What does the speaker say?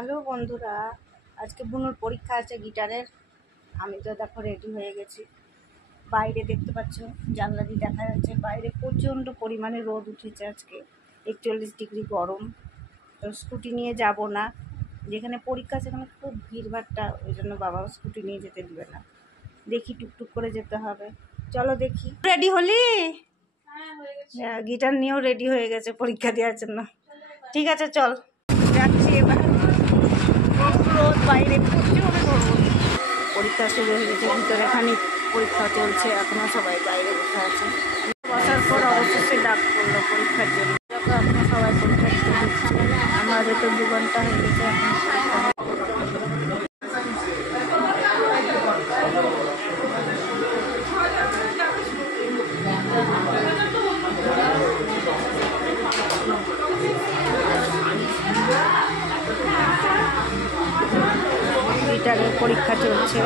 Hello বন্ধুরা, আজকে বুনুর পরীক্ষা আছে গিটারের। আমি তো দেখো রেডি হয়ে গেছি। বাইরে দেখতে পাচ্ছ, জানলা দিয়ে দেখা যাচ্ছে বাইরে প্রচণ্ড পরিমাণে রোদ উঠেছে। আজকে 41 ডিগ্রি গরম। তো স্কুটি নিয়ে যাব না, যেখানে পরীক্ষা সেখানে খুব ভিড়ভাড়টা, ওই জন্য বাবাও স্কুটি নিয়ে যেতে দিবে না। দেখি টুকটুক করে যেতে হবে। চলো দেখি। রেডি হলি? গিটার নিয়েও রেডি হয়ে গেছে পরীক্ষা দেওয়ার জন্য। ঠিক আছে চল, যাচ্ছি এবার। রোদ বাইরে প্রচুর রোদ। পরীক্ষা শুরু হয়ে গেছে, ভিতরে খানিক পরীক্ষা চলছে, এখনো সবাই বাইরে বসে আছে। বসার পর অবশেষে ডাক করলো পরীক্ষার জন্য। এখনো সবাই পরীক্ষা দিতে দিচ্ছে। আমাদের তো 2 ঘন্টা হয়ে গেছে এখন পরীক্ষা। গিটারের পরীক্ষা চলছে।